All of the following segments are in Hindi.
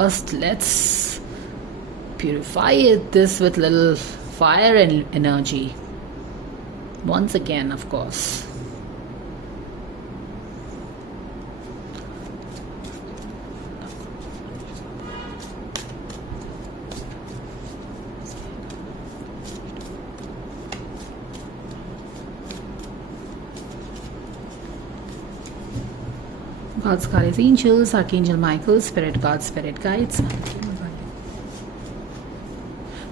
First, let's purify this with little fire and energy. Once again, of course. God's guardians, angels, Archangel Michael, Spirit God, Spirit guides.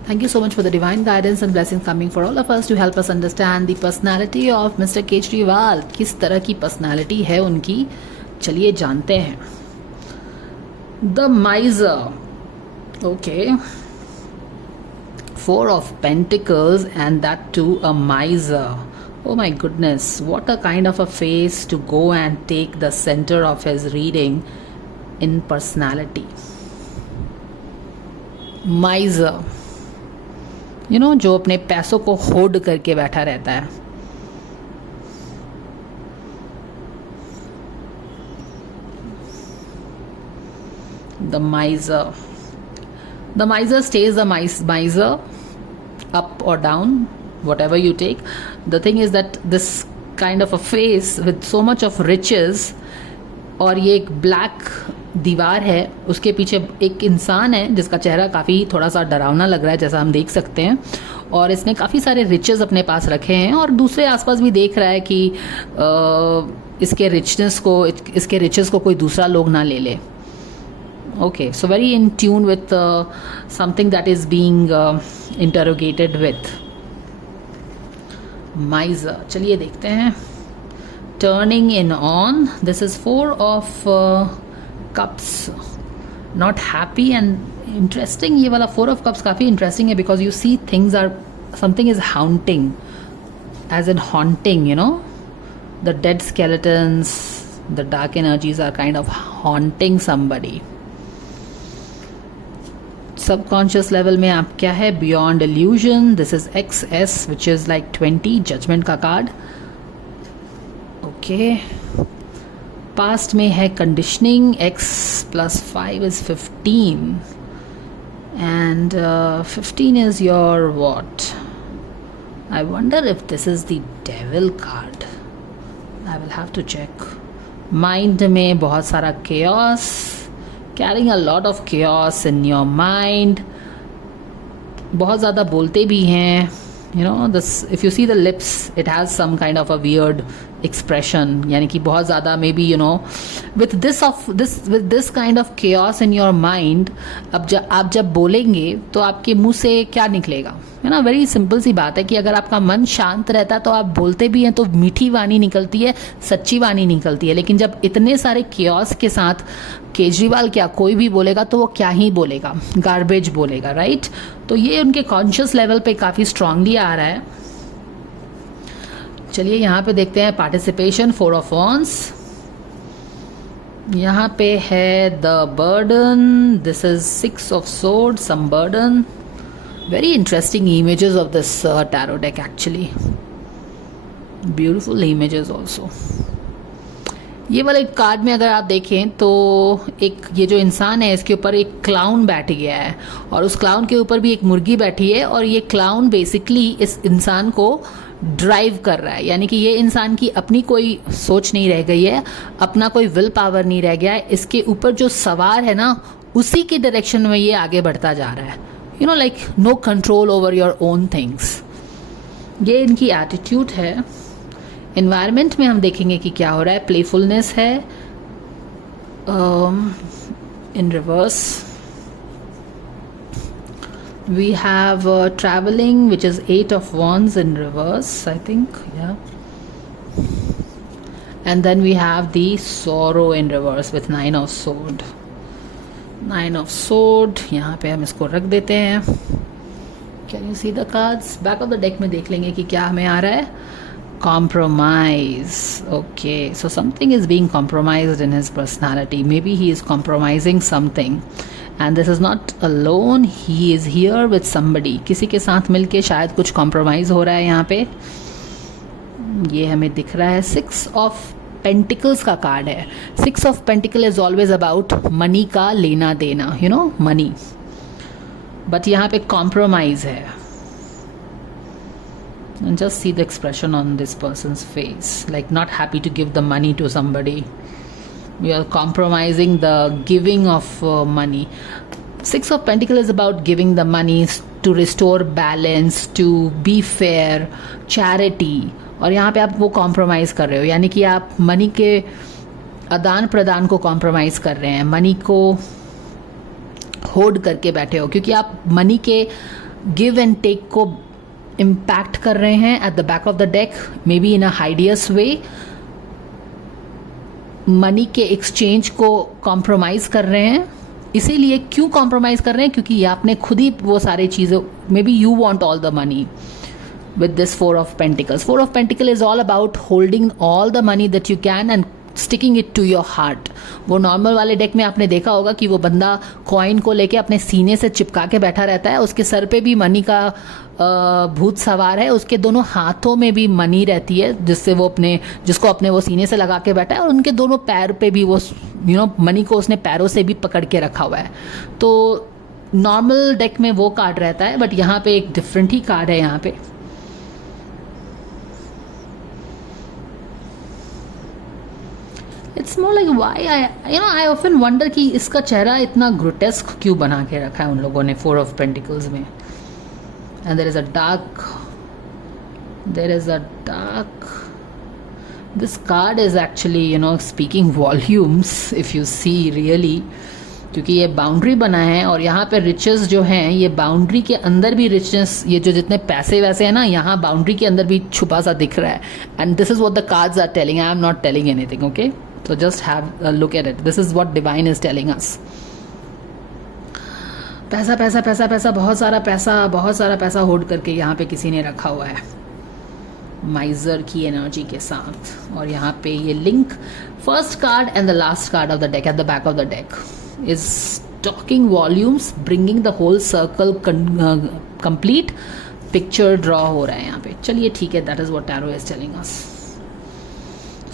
Thank you so much for the divine guidance and blessings coming for all of us to help us understand the personality of Mr. Kejriwal. किस तरह की personality है उनकी, चलिए जानते हैं. The miser. Okay. 4 of Pentacles and that too a miser. Oh my goodness, what a kind of a face to go and take the center of his reading in personality. Miser. You know, जो अपने पैसों को होल्ड करके बैठा रहता है. The miser. The miser stays a miser, up or down, whatever you take. The thing is that this kind of a face with so much of riches, और ये एक ब्लैक दीवार है, उसके पीछे एक इंसान है जिसका चेहरा काफ़ी थोड़ा सा डरावना लग रहा है, जैसा हम देख सकते हैं. और इसने काफ़ी सारे रिचेस अपने पास रखे हैं और दूसरे आसपास भी देख रहा है कि इसके रिचेस को कोई दूसरा लोग ना ले ले. Okay, so very in tune with something that is being interrogated with. Miser. चलिए देखते हैं. Turning in on. This is 4 of cups. Not happy and interesting. ये वाला 4 of cups काफ़ी interesting है because you see something is haunting. As in haunting, you know. The dead skeletons, the dark energies are kind of haunting somebody. Subconscious level में आप क्या है? Beyond illusion. This is XS, which is like 20, judgment का card. Okay. Past में है conditioning. X plus 5 is 15. And 15 is your what? I wonder if this is the devil card. I will have to check. Mind में बहुत सारा chaos. Carrying a lot of chaos in your mind. बहुत ज़्यादा बोलते भी हैं. You know, this, if you see the lips, it has some kind of a weird expression. यानी कि बहुत ज़्यादा maybe, you know, with this kind of chaos in your mind, आप जब बोलेंगे तो आपके मुंह से क्या निकलेगा? है ना, वेरी सिंपल सी बात है कि अगर आपका मन शांत रहता है तो आप बोलते भी हैं तो मीठी वाणी निकलती है, सच्ची वाणी निकलती है. लेकिन जब इतने सारे chaos के साथ केजरीवाल क्या कोई भी बोलेगा तो वो क्या ही बोलेगा, गार्बेज बोलेगा, राइट? तो ये उनके कॉन्शियस लेवल पे काफ़ी स्ट्रांगली आ रहा है. चलिए यहाँ पे देखते हैं पार्टिसिपेशन. 4 of Wands. यहाँ पे है the burden. This is 6 of Swords, some burden. Very interesting images of this tarot deck actually. Beautiful images also. ये वाले कार्ड में अगर आप देखें तो एक ये जो इंसान है इसके ऊपर एक क्लाउन बैठ गया है और उस क्लाउन के ऊपर भी एक मुर्गी बैठी है और ये क्लाउन बेसिकली इस इंसान को ड्राइव कर रहा है. यानी कि ये इंसान की अपनी कोई सोच नहीं रह गई है, अपना कोई विल पावर नहीं रह गया है. इसके ऊपर जो सवार है ना उसी के डायरेक्शन में ये आगे बढ़ता जा रहा है. You know, like no control over your own things. ये इनकी एटीट्यूड है. एनवायरनमेंट में हम देखेंगे कि क्या हो रहा है. प्लेफुलनेस है in reverse. We have travelling which is 8 of Wands in reverse, I think, yeah. And then we have the sorrow in reverse with 9 of Sword. 9 of Sword, यहाँ पे हम इसको रख देते हैं. Can you see the cards? Back of the deck में देख लेंगे कि क्या हमें आ रहा है. Compromise. Okay, so something is being compromised in his personality. Maybe he is compromising something. And this is not alone. He is here with somebody. किसी के साथ मिलके शायद कुछ compromise हो रहा है यहाँ पे. ये हमें दिख रहा है. 6 of पेंटिकल्स का कार्ड है. 6 of pentacle is always about money का लेना देना, यू नो, मनी. बट यहाँ पे कॉम्प्रोमाइज है. And just see the expression on this person's face, like not happy to give the money to somebody. We are compromising the giving of money. 6 of Pentacles is about giving the money to restore balance, to be fair, charity. और यहाँ पे आप वो कॉम्प्रोमाइज़ कर रहे हो, यानी कि आप मनी के आदान प्रदान को कॉम्प्रोमाइज़ कर रहे हैं, मनी को होल्ड करके बैठे हो, क्योंकि आप मनी के गिव एंड टेक को इम्पैक्ट कर रहे हैं at the back of the deck, may be in a hideous way. Money के एक्सचेंज को कॉम्प्रोमाइज कर रहे हैं. इसीलिए क्यों कॉम्प्रोमाइज कर रहे हैं? क्योंकि आपने खुद ही वो सारी चीज़ें, मे be you want all the money with this 4 of Pentacles. 4 of Pentacles is all about holding all the money that you can and sticking it to your heart. वो नॉर्मल वाले डेक में आपने देखा होगा कि वो बंदा कॉइन को लेके अपने सीने से चिपका के बैठा रहता है, उसके सर पे भी मनी का भूत सवार है, उसके दोनों हाथों में भी मनी रहती है जिसको अपने वो सीने से लगा के बैठा है, और उनके दोनों पैर पे भी वो मनी को उसने पैरों से भी पकड़ के रखा हुआ है. तो नॉर्मल डेक में वो कार्ड रहता है, बट यहाँ पे एक डिफरेंट ही कार्ड है. यहाँ पे it's more like why I often wonder कि इसका चेहरा इतना ग्रोटेस्क क्यों बना के रखा है उन लोगों ने 4 ऑफ पेंटिकल्स में. And there is a dark this card is actually speaking volumes if you see really, क्योंकि ये बाउंड्री बना है और यहाँ पे रिचेस जो हैं ये बाउंड्री के अंदर भी रिचेस, ये जो जितने पैसे वैसे हैं ना, यहाँ बाउंड्री के अंदर भी छुपा सा दिख रहा है. And this is what the cards are telling. I am not telling anything, okay? So just have a look at it. This is what divine is telling us. पैसा पैसा पैसा पैसा, बहुत सारा पैसा होल्ड करके यहाँ पे किसी ने रखा हुआ है माइजर की एनर्जी के साथ. और यहाँ पे ये link, first card and the last card of the deck at the back of the deck is talking volumes, bringing the whole circle complete. Picture draw हो रहा है यहाँ पे. चलिए ठीक है, that is what tarot is telling us.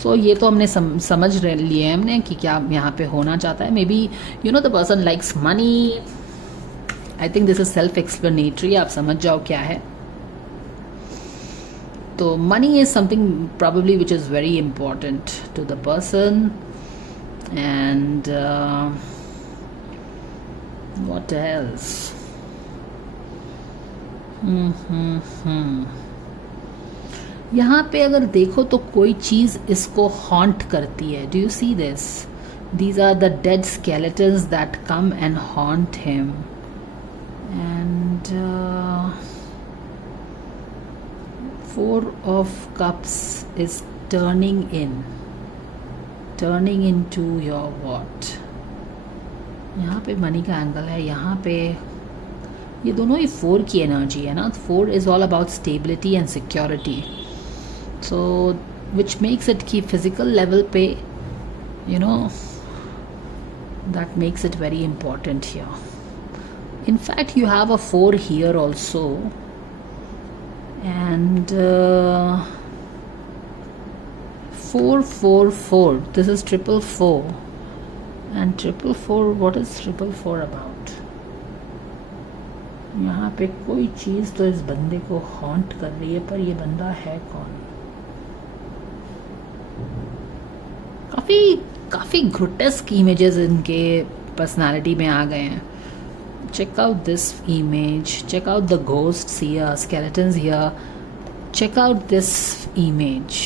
So ये तो हमने समझ लिए हमने कि क्या यहाँ पे होना चाहता है. Maybe the person likes money. I think this is self explanatory. आप समझ जाओ क्या है. तो money is something probably which is very important to the person. And what else? यहाँ पे अगर देखो तो कोई चीज़ इसको हॉन्ट करती है. Do you see this? These are the dead skeletons that come and haunt him. And 4 of cups is turning into your what. यहाँ पे मनी का एंगल है. यहाँ पे ये दोनों ही 4 की एनर्जी है ना. 4 is all about stability and security. So which makes it कि physical level पे that makes it very important here. In fact you have a 4 here also, and 444, this is 444, and 444, what is 444 about? यहाँ पे कोई चीज़ तो इस बंदे को हॉन्ट कर रही है, पर ये बंदा है कौन? काफ़ी ग्रोटेस्क इमेजेस इनके पर्सनालिटी में आ गए हैं. Check out this image, check out the ghosts here, skeletons here, check out this image.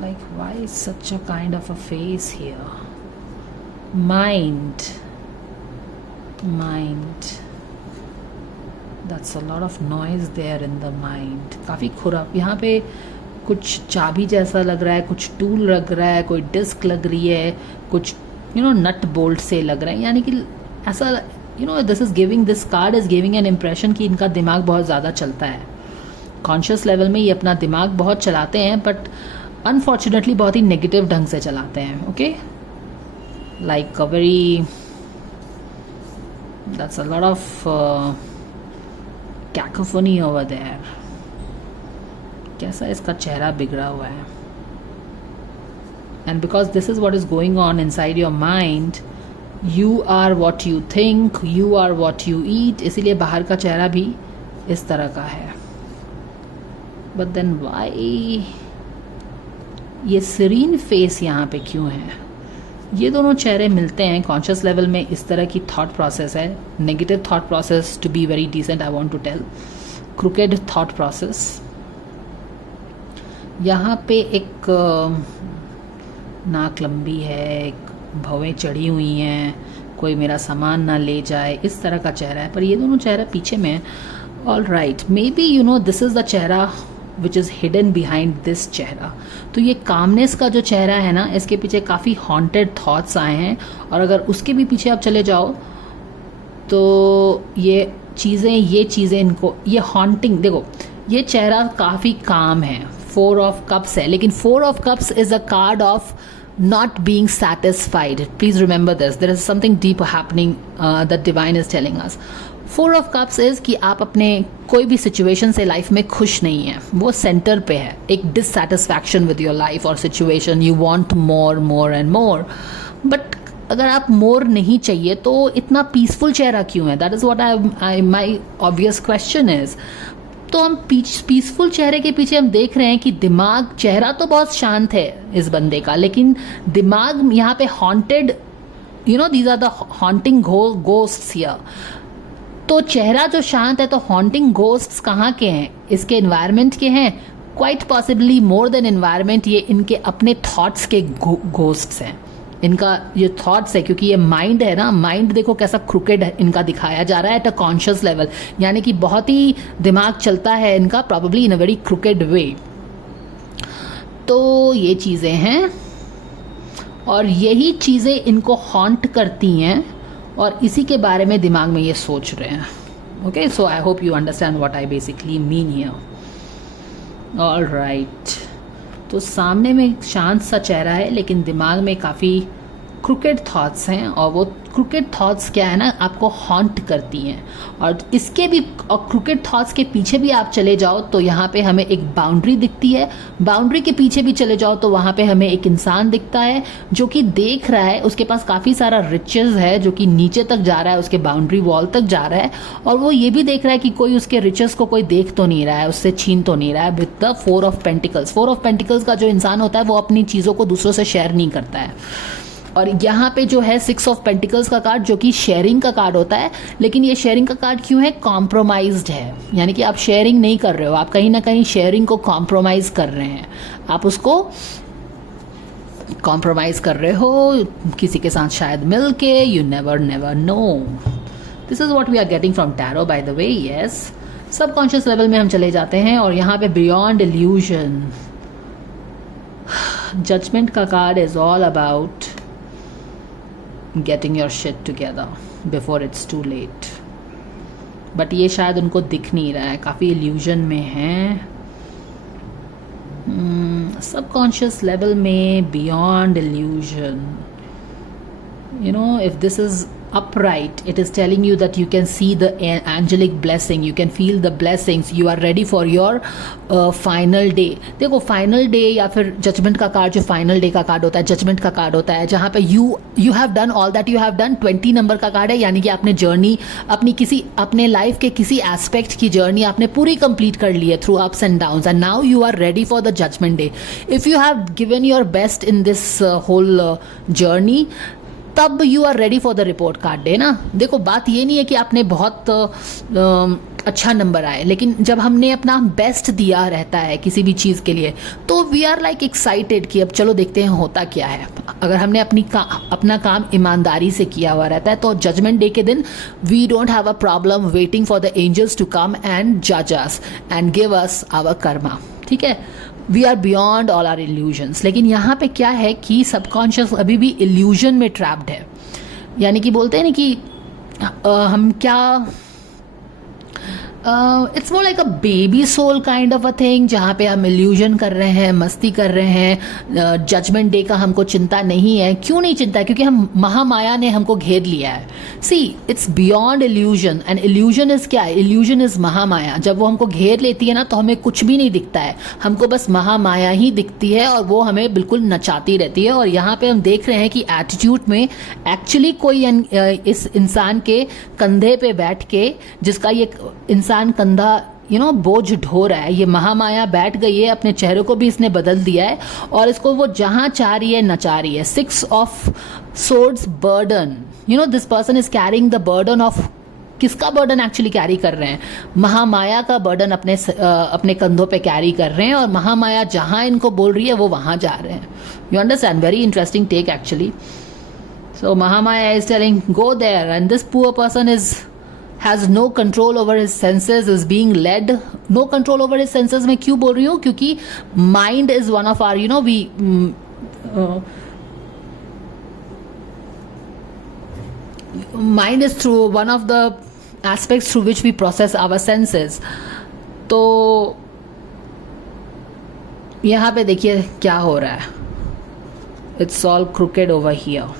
Like why such a kind of a face here? Mind, that's a lot of noise there in the mind. काफ़ी खुराब. यहाँ पे कुछ चाबी जैसा लग रहा है, कुछ टूल लग रहा है, कोई डिस्क लग रही है, कुछ नट बोल्ट से लग रहा है. यानी कि ऐसा this card is giving an impression कि इनका दिमाग बहुत ज़्यादा चलता है. कॉन्शियस लेवल में ये अपना दिमाग बहुत चलाते हैं, बट अनफॉर्चुनेटली बहुत ही नेगेटिव ढंग से चलाते हैं. Okay, like a very, that's a lot of cacophony over there. कैसा इसका चेहरा बिगड़ा हुआ है. and because this is what is going on inside your mind, you are what you think, you are what you eat, इसीलिए बाहर का चेहरा भी इस तरह का है. But then why ये सीरीन फेस यहाँ पे क्यों है? ये दोनों चेहरे मिलते हैं कॉन्शियस लेवल में. इस तरह की थॉट प्रोसेस है, negative thought process. To be very decent I want to tell, crooked thought process. यहाँ पे एक नाक लंबी है, एक भवें चढ़ी हुई हैं, कोई मेरा सामान ना ले जाए, इस तरह का चेहरा है. पर ये दोनों चेहरा पीछे में. All right, may be you know this is the चेहरा which is hidden behind this चेहरा. तो ये कामनेस का जो चेहरा है ना, इसके पीछे काफ़ी हॉन्टेड थॉट्स आए हैं. और अगर उसके भी पीछे आप चले जाओ तो ये चीज़ें इनको ये हॉन्टिंग. देखो ये चेहरा काफ़ी काम है, 4 ऑफ कप्स है, लेकिन 4 of cups is a card of not being satisfied. Please remember this. There is something deep happening that divine is telling us. 4 of cups is कि आप अपने कोई भी सिचुएशन से लाइफ में खुश नहीं है, वो सेंटर पे है. एक डिससेटिस्फैक्शन विद योर लाइफ और situation. You want more and more. But अगर आप मोर नहीं चाहिए तो इतना पीसफुल चेहरा क्यों है? That is what I my obvious question is. तो हम पीसफुल चेहरे के पीछे हम देख रहे हैं कि दिमाग, चेहरा तो बहुत शांत है इस बंदे का, लेकिन दिमाग यहाँ पे haunted. You know these are the haunting ghosts here. तो चेहरा जो शांत है, तो हॉन्टिंग गोस्ट्स कहाँ के हैं? इसके एनवायरनमेंट के हैं. Quite possibly more than environment, ये इनके अपने थॉट्स के गोस्ट्स हैं. इनका ये थॉट्स है, क्योंकि ये माइंड है ना. माइंड देखो कैसा क्रुकेड इनका दिखाया जा रहा है एट अ कॉन्शियस लेवल, यानी कि बहुत ही दिमाग चलता है इनका, probably in a very crooked way. तो ये चीज़ें हैं और यही चीज़ें इनको हॉन्ट करती हैं और इसी के बारे में दिमाग में ये सोच रहे हैं. Okay, so I hope you understand what I basically mean here. All right, तो सामने में एक शांत सा चेहरा है, लेकिन दिमाग में काफ़ी क्रुकेड थॉट्स हैं. और वो क्रुकेड थॉट्स क्या है ना, आपको हॉन्ट करती हैं. और इसके भी और क्रुकेड थॉट्स के पीछे भी आप चले जाओ तो यहाँ पे हमें एक बाउंड्री दिखती है. बाउंड्री के पीछे भी चले जाओ तो वहाँ पे हमें एक इंसान दिखता है जो कि देख रहा है. उसके पास काफ़ी सारा रिचेस है जो कि नीचे तक जा रहा है, उसके बाउंड्री वॉल तक जा रहा है. और वो ये भी देख रहा है कि कोई उसके रिचेस को कोई देख तो नहीं रहा है, उससे छीन तो नहीं रहा है. With the 4 of pentacles. 4 of pentacles का जो इंसान होता है वो अपनी चीज़ों को दूसरों से शेयर नहीं करता है. और यहाँ पे जो है 6 ऑफ पेंटिकल्स का कार्ड, जो कि शेयरिंग का कार्ड होता है. लेकिन ये शेयरिंग का कार्ड क्यों है? कॉम्प्रोमाइज्ड है, यानी कि आप शेयरिंग नहीं कर रहे हो, आप कहीं ना कहीं शेयरिंग को कॉम्प्रोमाइज़ कर रहे हैं. आप उसको कॉम्प्रोमाइज़ कर रहे हो किसी के साथ शायद मिल के. You never know. This is what we are getting from tarot by the way. Yes, subconscious level में हम चले जाते हैं और यहाँ पे बियॉन्ड इल्यूजन. जजमेंट का card is all about getting your shit together before it's too late. बट ये शायद उनको दिख नहीं रहा है, काफ़ी इल्यूजन में है. सबकॉन्शियस लेवल में beyond illusion. You know, if this is upright, it is telling you that you can see the angelic blessing, you can feel the blessings, you are ready for your final day. देखो फाइनल डे या फिर जजमेंट का कार्ड, जो फाइनल डे का कार्ड होता है, जजमेंट का कार्ड होता है, जहाँ पे you have done all that you have done. 20 number का कार्ड है, यानी कि आपने जर्नी अपने लाइफ के किसी एस्पेक्ट की जर्नी आपने पूरी कंप्लीट कर ली है through ups and downs, and now you are ready for the judgement day. If you have given your best in this whole journey, तब you are ready for the report card day ना. देखो बात ये नहीं है कि आपने बहुत अच्छा नंबर आए, लेकिन जब हमने अपना बेस्ट दिया रहता है किसी भी चीज़ के लिए, तो वी आर लाइक एक्साइटेड कि अब चलो देखते हैं होता क्या है. अगर हमने अपना काम ईमानदारी से किया हुआ रहता है, तो जजमेंट डे के दिन we don't have a problem waiting for the angels to come and जज us and give us our karma. ठीक है, we are beyond all our illusions. लेकिन यहाँ पे क्या है कि सबकॉन्शियस अभी भी इल्यूजन में ट्रैप्ड है. यानी कि बोलते हैं ना कि हम क्या it's more like a baby soul kind of a thing, जहाँ पे हम इल्यूजन कर रहे हैं, मस्ती कर रहे हैं, जजमेंट डे का हमको चिंता नहीं है। क्यों नहीं चिंता है? क्योंकि हम महामाया ने हमको घेर लिया है। See, it's beyond illusion, and illusion is क्या? Illusion is Mahamaya. जब वो हमको घेर लेती है ना, तो हमें कुछ भी नहीं दिखता है, हमको बस महामाया ही दिखती है, और वो हमें बिल्कुल नचाती रहती है। और यहाँ पे हम देख रहे हैं कि एटीट्यूड में एक्चुअली कोई इस इंसान के कंधे पे बैठ के, जिसका ये इंसान कंधा बोझ ढो रहा है, ये महामाया बैठ गई है, अपने चेहरे को भी इसने बदल दिया है, और इसको वो जहां चाह रही है नचा रही है। 6 of swords burden, this person is carrying the burden of, किसका बर्डन एक्चुअली कैरी कर रहे हैं? महामाया का बर्डन अपने कंधों पे कैरी कर रहे हैं, और महामाया जहां इनको बोल रही है वो वहां जा रहे हैं। You understand? Very interesting take actually. So Mahamaya is telling go there, and this poor person has no control over his senses, is being led. No control over his senses मैं क्यों बोल रही हूँ? क्योंकि mind is one of our mind is through one of the aspects through which we process our senses. तो यहाँ पे देखिए क्या हो रहा है। It's all crooked over here.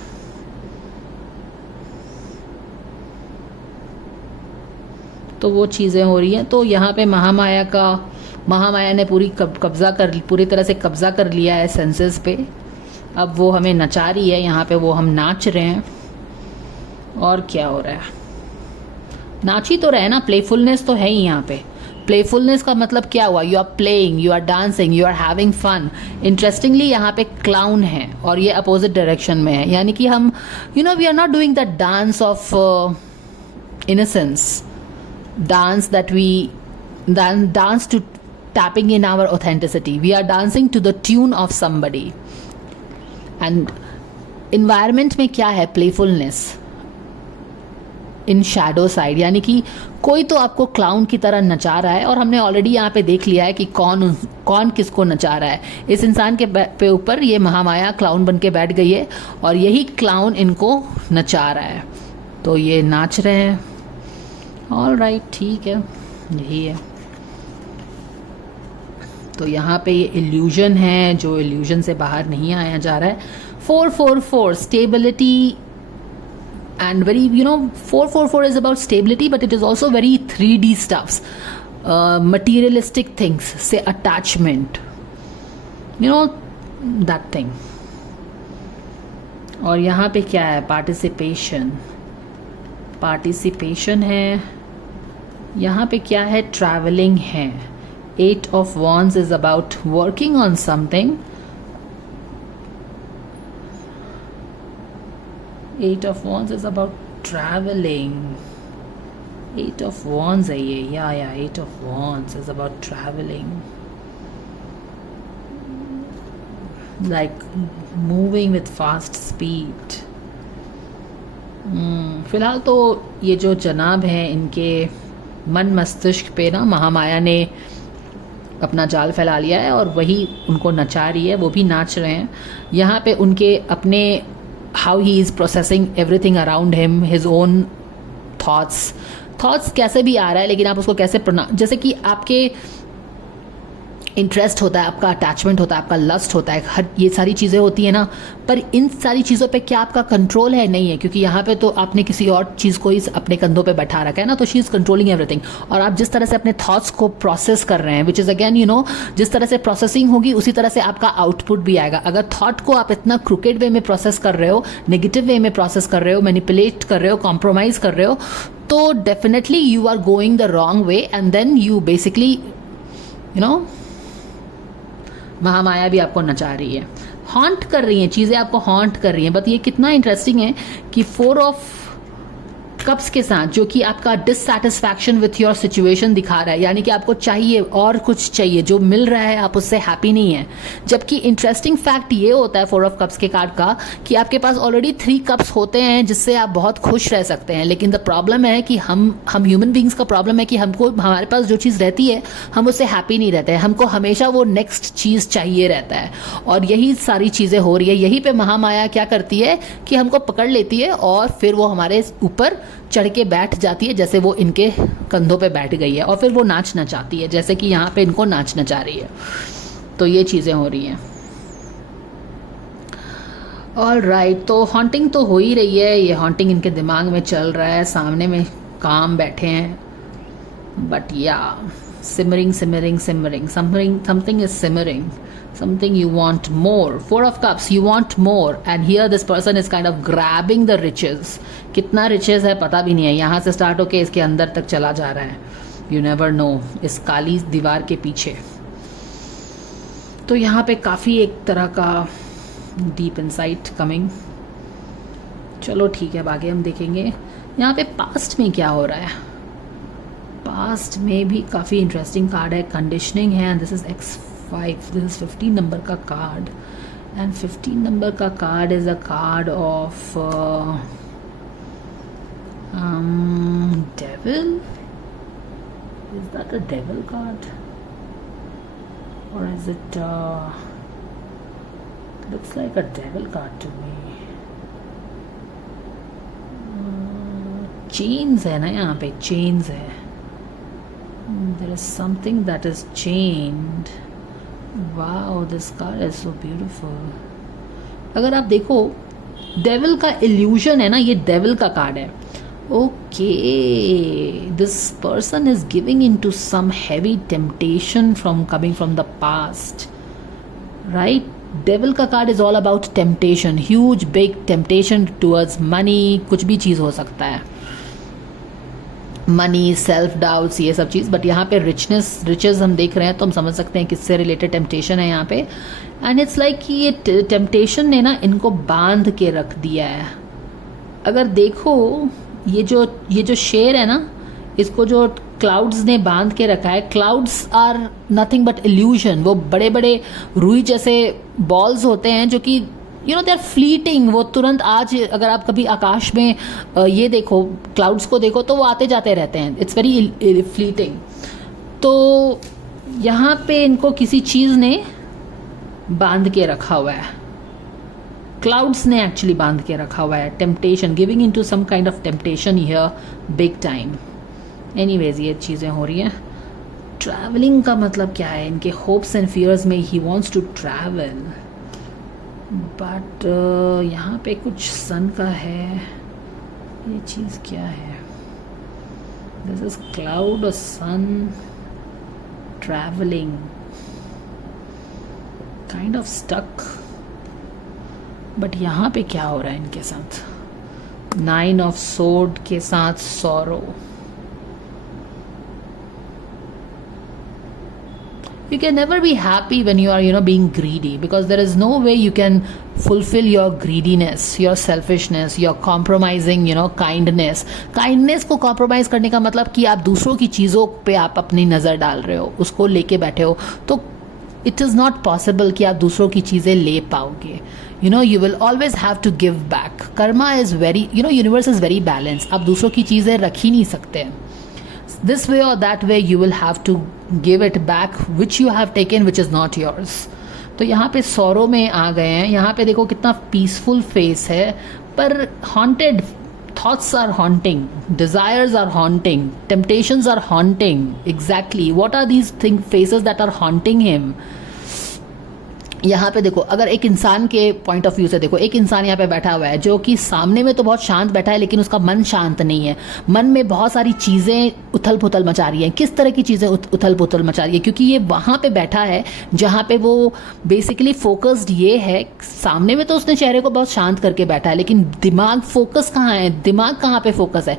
तो वो चीज़ें हो रही हैं। तो यहाँ पे महामाया ने पूरी तरह से कब्जा कर लिया है सेंसेस पे। अब वो हमें नचा रही है, यहाँ पे वो हम नाच रहे हैं। और क्या हो रहा है? नाच ही तो रहे ना, प्लेफुलनेस तो है ही यहाँ पे। प्लेफुलनेस का मतलब क्या हुआ? You are playing, you are dancing, you are having fun. Interestingly यहाँ पे क्लाउन है, और ये अपोजिट डायरेक्शन में है, यानी कि हम we are not doing that dance of innocence, that we dance to tapping in our authenticity. We are dancing to the tune of somebody. And environment में क्या है? playfulness in shadow side, यानी कि कोई तो आपको क्लाउन की तरह नचा रहा है, और हमने ऑलरेडी यहाँ पे देख लिया है कि कौन किसको नचा रहा है। इस इंसान के पे ऊपर ये महामाया क्लाउन बन के बैठ गई है, और यही क्लाउन इनको नचा रहा है। तो ये नाच रहे हैं। ऑल राइट, ठीक है, यही है। तो यहाँ पे ये इल्यूजन है, जो इल्यूजन से बाहर नहीं आया जा रहा है। 444 stability and very 444 is about stability, but it is also very 3D stuffs, materialistic things से अटैचमेंट, दैट थिंग। और यहाँ पे क्या है? पार्टिसिपेशन है। यहाँ पे क्या है? ट्रैवलिंग है। 8 of Wands is about working on something. 8 of Wands is about traveling. 8 of Wands है ये, yeah, 8 of Wands is about traveling, like moving with fast speed. फिलहाल तो ये जो जनाब हैं, इनके मन मस्तिष्क पे ना महामाया ने अपना जाल फैला लिया है, और वही उनको नचा रही है, वो भी नाच रहे हैं। यहाँ पे उनके अपने how he is processing everything around him, his own thoughts कैसे भी आ रहा है, लेकिन आप उसको कैसे जैसे कि आपके इंटरेस्ट होता है, आपका अटैचमेंट होता है, आपका लस्ट होता है, हर ये सारी चीज़ें होती हैं ना, पर इन सारी चीज़ों पे क्या आपका कंट्रोल है? नहीं है, क्योंकि यहाँ पे तो आपने किसी और चीज़ को ही अपने कंधों पे बैठा रखा है ना, तो शी इज़ कंट्रोलिंग एवरीथिंग। और आप जिस तरह से अपने थॉट्स को प्रोसेस कर रहे हैं, विच इज़ अगेन जिस तरह से प्रोसेसिंग होगी उसी तरह से आपका आउटपुट भी आएगा। अगर थॉट को आप इतना क्रूकेड वे में प्रोसेस कर रहे हो, नेगेटिव वे में प्रोसेस कर रहे हो, मैनिपुलेट कर रहे हो, कॉम्प्रोमाइज़ कर रहे हो, तो definitely you are going the wrong way, and then you basically Mahamaya भी आपको नचा रही है, हॉन्ट कर रही हैं, चीज़ें आपको हॉन्ट कर रही हैं। बट ये कितना इंटरेस्टिंग है कि 4 ऑफ कप्स के साथ, जो कि आपका डिससैटिस्फैक्शन विथ योर सिचुएशन दिखा रहा है, यानी कि आपको चाहिए और कुछ चाहिए, जो मिल रहा है आप उससे हैप्पी नहीं है। जबकि इंटरेस्टिंग फैक्ट ये होता है 4 ऑफ कप्स के कार्ड का कि आपके पास ऑलरेडी 3 कप्स होते हैं जिससे आप बहुत खुश रह सकते हैं। लेकिन द प्रॉब्लम है कि हम ह्यूमन बींग्स का प्रॉब्लम है कि हमारे पास जो चीज़ रहती है हम उससे हैप्पी नहीं रहते हैं, हमको हमेशा वो नेक्स्ट चीज़ चाहिए रहता है। और यही सारी चीज़ें हो रही है। यहीं पर महामाया क्या करती है कि हमको पकड़ लेती है और फिर वो हमारे ऊपर चढ़ के बैठ जाती है, जैसे वो इनके कंधों पे बैठ गई है, और फिर वो नाचना चाहती है, जैसे कि यहाँ पे इनको नाचना चाह रही है। तो ये चीज़ें हो रही हैं। ऑल राइट, तो हॉन्टिंग तो हो ही रही है, ये हॉन्टिंग इनके दिमाग में चल रहा है, सामने में काम बैठे हैं, बट या simmering, simmering, simmering, something is simmering, something you want more. Four of Cups, you want more, and here this person is kind of grabbing the riches. कितना riches है पता भी नहीं है, यहाँ से स्टार्ट होके इसके अंदर तक चला जा रहा है, you never know, इस काली दीवार के पीछे। तो यहाँ पे काफ़ी एक तरह का डीप इंसाइट कमिंग। चलो ठीक है, अब आगे हम देखेंगे यहाँ पे पास्ट में क्या हो रहा है। पास्ट में भी काफ़ी इंटरेस्टिंग कार्ड है, कंडीशनिंग है, and this is X5, this is 15 number का कार्ड, एंड 15 नंबर का card is a card of devil. Is that a devil card और is it looks like a devil card to me. Chains है ना, यहाँ पे chains है, there is something that is chained. Wow, this card is so beautiful. अगर आप देखो devil का illusion है ना, ये devil का कार्ड है। Okay, this person is giving into some heavy temptation coming from the past, right? Devil का card is all about temptation, huge big temptation towards money, कुछ भी चीज़ हो सकता है, मनी, सेल्फ डाउट्स, ये सब चीज़। बट यहाँ पे रिचेस हम देख रहे हैं तो हम समझ सकते हैं किससे रिलेटेड टेम्पटेशन है यहाँ पे। एंड इट्स लाइक कि ये टेम्पटेशन ने ना इनको बांध के रख दिया है। अगर देखो ये जो शेर है ना, इसको जो क्लाउड्स ने बांध के रखा है, clouds are nothing but illusion. वो बड़े बड़े रुई जैसे बॉल्स होते हैं जो कि you know they are fleeting, वो तुरंत आज अगर आप कभी आकाश में ये देखो, क्लाउड्स को देखो तो वो आते जाते रहते हैं, इट्स वेरी फ्लीटिंग। तो यहाँ पे इनको किसी चीज़ ने बांध के रखा हुआ है, क्लाउड्स ने एक्चुअली बांध के रखा हुआ है। Temptation, giving into some kind of temptation here big time. Anyways ये चीज़ें हो रही हैं। ट्रैवलिंग का मतलब क्या है, इनके होप्स एंड फियर्स में ही वॉन्ट्स टू ट्रैवल, बट यहाँ पे कुछ सन का है, ये चीज़ क्या है, दिस इज क्लाउड और sun travelling, kind of stuck. But यहाँ पे क्या हो रहा है इनके साथ, 9 ऑफ सोर्ड के साथ sorrow. You can never be happy when you are being greedy, because there is no way you can fulfill your greediness, your selfishness, your compromising kindness को compromise करने का मतलब कि आप दूसरों की चीज़ों पे आप अपनी नज़र डाल रहे हो, उसको लेके बैठे हो, तो it is not possible कि आप दूसरों की चीज़ें ले पाओगे। You will always have to give back. Karma is very, universe is very balanced. आप दूसरों की चीज़ें रख ही नहीं सकते। This way or that way you will have to give it back which you have taken, which is not yours. तो यहाँ पे सौरों में आ गए हैं। यहाँ पे देखो कितना पीसफुल फेस है, पर haunted thoughts are haunting, desires are haunting, temptations are haunting. Exactly, what are these faces that are haunting him? यहाँ पे देखो, अगर एक इंसान के पॉइंट ऑफ व्यू से देखो, एक इंसान यहाँ पे बैठा हुआ है जो कि सामने में तो बहुत शांत बैठा है, लेकिन उसका मन शांत नहीं है। मन में बहुत सारी चीज़ें उथल पुथल मचा रही हैं। किस तरह की चीज़ें उथल पुथल मचा रही है? क्योंकि ये वहाँ पे बैठा है जहाँ पे वो बेसिकली फोकस्ड ये है, सामने में तो उसने चेहरे को बहुत शांत करके बैठा है, लेकिन दिमाग फोकस कहाँ है? दिमाग कहाँ पे फोकस है?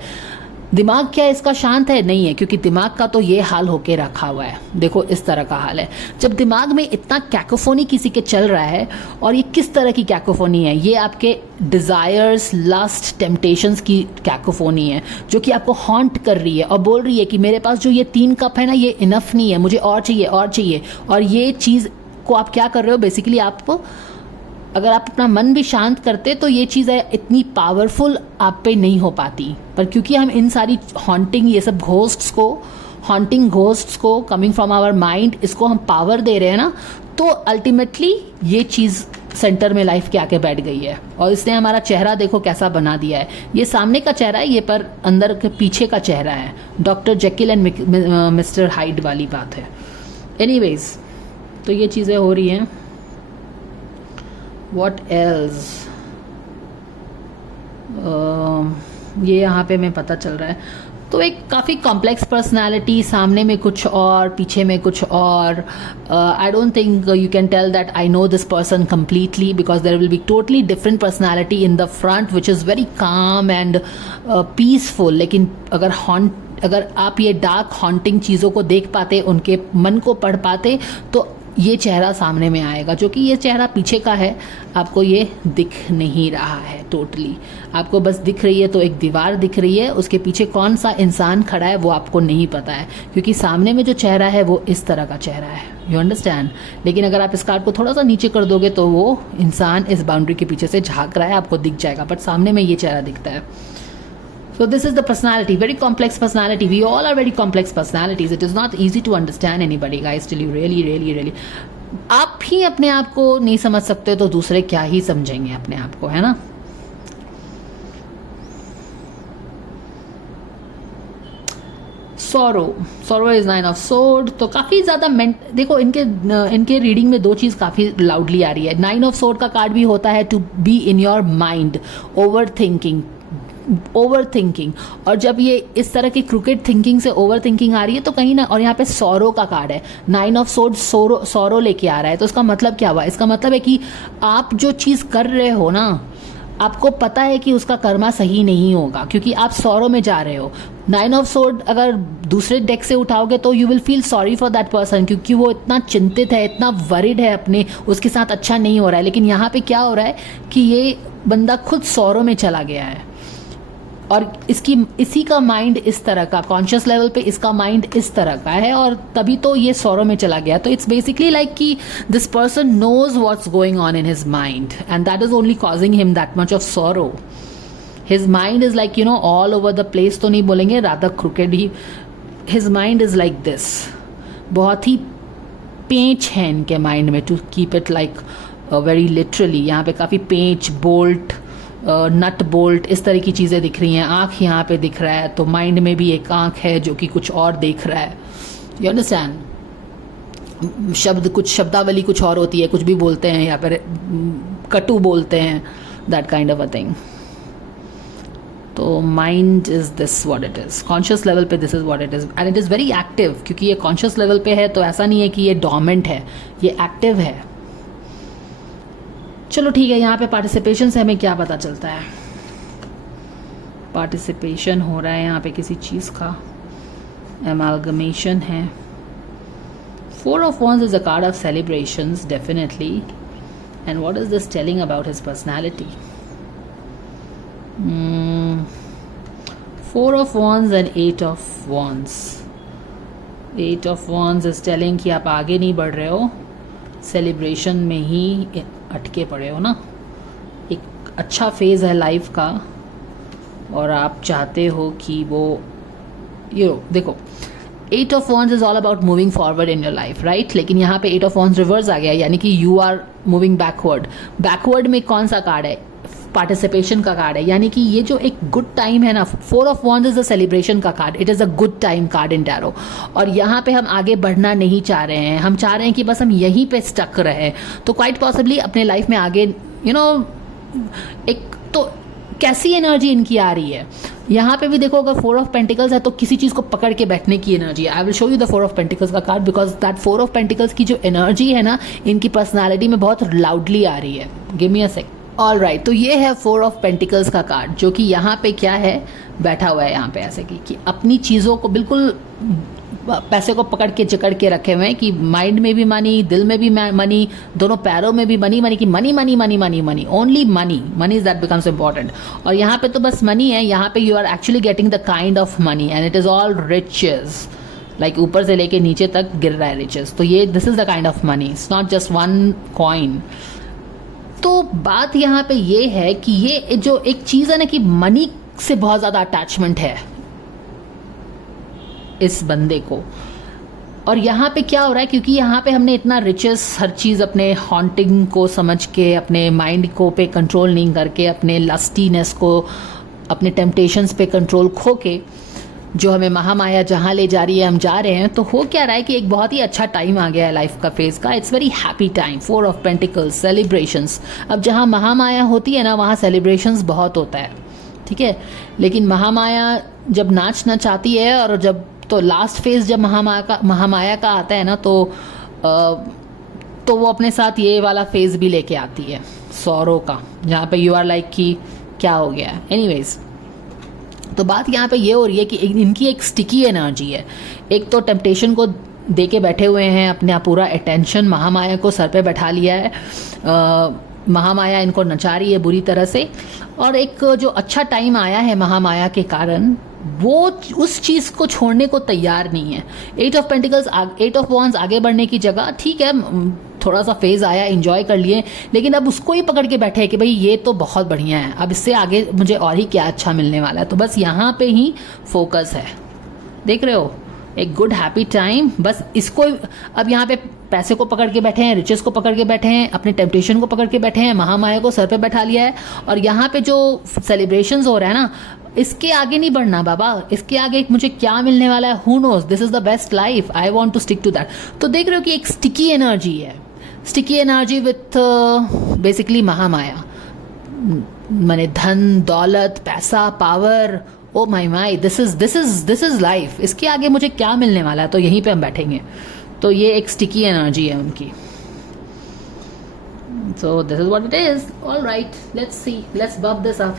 दिमाग क्या इसका शांत है? नहीं है, क्योंकि दिमाग का तो ये हाल होके रखा हुआ है। देखो इस तरह का हाल है। जब दिमाग में इतना कैकोफोनी किसी के चल रहा है, और ये किस तरह की कैकोफोनी है? ये आपके डिज़ायर्स, लस्ट, टेम्पटेशंस की कैकोफोनी है, जो कि आपको हॉन्ट कर रही है और बोल रही है कि मेरे पास जो ये 3 कप है ना, ये इनफ नहीं है, मुझे और चाहिए और चाहिए। और ये चीज़ को आप क्या कर रहे हो? बेसिकली आप अगर आप अपना मन भी शांत करते तो ये चीज़ इतनी पावरफुल आप पे नहीं हो पाती, पर क्योंकि हम इन सारी हॉन्टिंग, ये सब हॉन्टिंग घोस्ट्स को कमिंग फ्रॉम आवर माइंड, इसको हम पावर दे रहे हैं ना, तो अल्टीमेटली ये चीज़ सेंटर में लाइफ के आके बैठ गई है और इसने हमारा चेहरा देखो कैसा बना दिया है। ये सामने का चेहरा है, ये पर अंदर के पीछे का चेहरा है। Doctor Jekyll and mister hide वाली बात है। एनीवेज, तो ये चीज़ें हो रही हैं। व्हाट एल्स, ये यहाँ पे हमें पता चल रहा है। तो एक काफ़ी कॉम्प्लेक्स पर्सनालिटी, सामने में कुछ और, पीछे में कुछ और। I don't think you can tell that I know this person completely, because there will be totally different personality in the front which is very calm and peaceful. लेकिन अगर आप ये डार्क हॉन्टिंग चीज़ों को देख पाते, उनके मन को पढ़ पाते, तो ये चेहरा सामने में आएगा। जो कि ये चेहरा पीछे का है, आपको ये दिख नहीं रहा है टोटली। आपको बस दिख रही है तो एक दीवार दिख रही है, उसके पीछे कौन सा इंसान खड़ा है वो आपको नहीं पता है, क्योंकि सामने में जो चेहरा है वो इस तरह का चेहरा है। You understand. लेकिन अगर आप इस कार्ड को थोड़ा सा नीचे कर दोगे तो वो इंसान इस बाउंड्री के पीछे से झाँक रहा है, आपको दिख जाएगा, बट सामने में ये चेहरा दिखता है। So this is the personality, very complex personality. We all are very complex personalities. It is not easy to understand anybody, guys, till you really. आप ही अपने आप को नहीं समझ सकते तो दूसरे क्या ही समझेंगे अपने आप को, है ना। Sorrow is 9 of sword. तो काफी ज्यादा देखो इनके रीडिंग में दो चीज काफी लाउडली आ रही है। 9 ऑफ सोर्ड का कार्ड भी होता है to be in your mind, over thinking. और जब ये इस तरह की क्रिकेट थिंकिंग से ओवर थिंकिंग आ रही है तो कहीं ना, और यहाँ पे सॉरो का कार्ड है, 9 ऑफ सोर्ड सॉरो लेके आ रहा है। तो इसका मतलब क्या हुआ? इसका मतलब है कि आप जो चीज कर रहे हो ना, आपको पता है कि उसका कर्मा सही नहीं होगा, क्योंकि आप सॉरो में जा रहे हो। 9 ऑफ सोर्ड अगर दूसरे डेक से उठाओगे तो you will feel sorry for that person, क्योंकि वो इतना चिंतित है, इतना वरिड है, अपने उसके साथ अच्छा नहीं हो रहा है। लेकिन यहाँ पे क्या हो रहा है कि ये बंदा खुद सॉरो में चला गया है और इसी का माइंड इस तरह का, कॉन्शियस लेवल पे इसका माइंड इस तरह का है, और तभी तो ये सॉरो में चला गया। तो इट्स बेसिकली लाइक कि this person knows what's going on in his mind and that is only causing him that much of sorrow. His mind is like all over the place तो नहीं बोलेंगे, रादर क्रिकेट ही। His mind is like this, बहुत ही पेंच है इनके माइंड में, to keep it like very literally. यहाँ पे काफ़ी पेंच, बोल्ट, नट बोल्ट, इस तरह की चीज़ें दिख रही हैं। आँख यहाँ पे दिख रहा है, तो माइंड में भी एक आँख है जो कि कुछ और देख रहा है। You understand. कुछ शब्दावली कुछ और होती है, कुछ भी बोलते हैं, या फिर कटु बोलते हैं, that kind of a thing. तो mind is this what it is, conscious level पे this is what it is, and it is very active. क्योंकि ये कॉन्शियस लेवल पे है तो ऐसा नहीं है कि ये डोमेंट है, ये एक्टिव है। चलो ठीक है, यहाँ पे पार्टिसिपेशन से हमें क्या पता चलता है? पार्टिसिपेशन हो रहा है यहाँ पे किसी चीज़ का, एमालगमेशन है। 4 of Wands is a card of celebrations, definitely. And what is this telling about his personality? 4 of Wands and 8 of Wands. 8 of Wands is telling कि आप आगे नहीं बढ़ रहे हो, सेलिब्रेशन में ही अटके पड़े हो ना। एक अच्छा फेज़ है लाइफ का और आप चाहते हो कि वो देखो, 8 of Wands is all about moving forward in your life, right. लेकिन यहाँ पे 8 of Wands रिवर्स आ गया, यानी कि यू आर मूविंग बैकवर्ड में कौन सा कार्ड है? पार्टिसिपेशन का कार्ड है। यानी कि ये जो एक गुड टाइम है ना, 4 of Wands is a celebration का card, it is a good time card in tarot. और यहाँ पे हम आगे बढ़ना नहीं चाह रहे हैं, हम चाह रहे हैं कि बस हम यहीं पे स्टक रहे। तो क्वाइट पॉसिबली अपने लाइफ में आगे एक तो कैसी एनर्जी इनकी आ रही है। यहाँ पे भी देखो, अगर 4 of Pentacles है तो किसी चीज़ को पकड़ के बैठने की एनर्जी है। I will show you the 4 of Pentacles का card, because that 4 of Pentacles की जो एनर्जी है ना, इनकी पर्सनालिटी में बहुत लाउडली आ रही है। गिव मी अ सेक। ऑल राइट, तो ये है 4 of Pentacles का कार्ड, जो कि यहाँ पे क्या है, बैठा हुआ है यहाँ पे ऐसे कि अपनी चीज़ों को बिल्कुल, पैसे को पकड़ के जकड़ के रखे हुए हैं कि माइंड में भी मनी, दिल में भी मनी, दोनों पैरों में भी मनी कि money only money is that becomes important. और यहाँ पे तो बस मनी है, यहाँ पे you are actually getting the kind of money and it is all riches, like ऊपर से लेके नीचे तक गिर रहा है रिचेस। तो ये this is the kind of money, it's not just one coin. तो बात यहाँ पे ये है कि ये जो एक चीज़ है ना, कि मनी से बहुत ज़्यादा अटैचमेंट है इस बंदे को। और यहाँ पे क्या हो रहा है, क्योंकि यहाँ पे हमने इतना रिचेस हर चीज़ अपने हॉन्टिंग को समझ के, अपने माइंड को पे कंट्रोल नहीं करके, अपने लस्टीनेस को, अपने टेम्पटेशंस पे कंट्रोल खो के जो हमें महामाया जहाँ ले जा रही है हम जा रहे हैं, तो हो क्या रहा है कि एक बहुत ही अच्छा टाइम आ गया है लाइफ का फेज का. It's very happy time. 4 of pentacles, celebrations. अब जहाँ महामाया होती है ना, वहाँ सेलिब्रेशंस बहुत होता है, ठीक है. लेकिन महामाया जब नाचना चाहती है, और जब तो लास्ट फेज जब महामाया का आता है ना, तो वो अपने साथ ये वाला फेज भी लेके आती है, सौरों का, जहाँ पे यू आर लाइक कि क्या हो गया है. एनीवेज, तो बात यहाँ पे ये हो रही है कि इनकी एक स्टिकी एनर्जी है. एक तो टेम्पटेशन को दे के बैठे हुए हैं, अपना पूरा अटेंशन महामाया को सर पे बैठा लिया है. महामाया इनको नचा रही है बुरी तरह से. और एक जो अच्छा टाइम आया है महामाया के कारण, वो उस चीज़ को छोड़ने को तैयार नहीं है. 8 ऑफ पेंटिकल्स, 8 ऑफ वॉन्ड्स आगे बढ़ने की जगह, ठीक है थोड़ा सा फेज आया, एंजॉय कर लिए, लेकिन अब उसको ही पकड़ के बैठे हैं कि भाई ये तो बहुत बढ़िया है, अब इससे आगे मुझे और ही क्या अच्छा मिलने वाला है. तो बस यहाँ पे ही फोकस है. देख रहे हो, एक गुड हैप्पी टाइम. बस इसको अब यहाँ पे पैसे को पकड़ के बैठे हैं, रिचेस को पकड़ के बैठे हैं, अपने टेम्पटेशन को पकड़ के बैठे हैं, महामाया को सर पे बैठा लिया है. और यहाँ पे जो सेलिब्रेशंस हो रहा है ना, इसके आगे नहीं बढ़ना बाबा. इसके आगे मुझे क्या मिलने वाला है, who knows. This is the best life, I want to stick to that. तो देख रहे हो कि एक स्टिकी एनर्जी है, sticky energy with basically Mahamaya. माने धन, दौलत, पैसा, power. Oh my, this is life. इसके आगे मुझे क्या मिलने वाला है, तो यहीं पे हम बैठेंगे. तो ये एक स्टिकी एनर्जी है उनकी. So this is what it is. All right, let's see. Let's buff this up.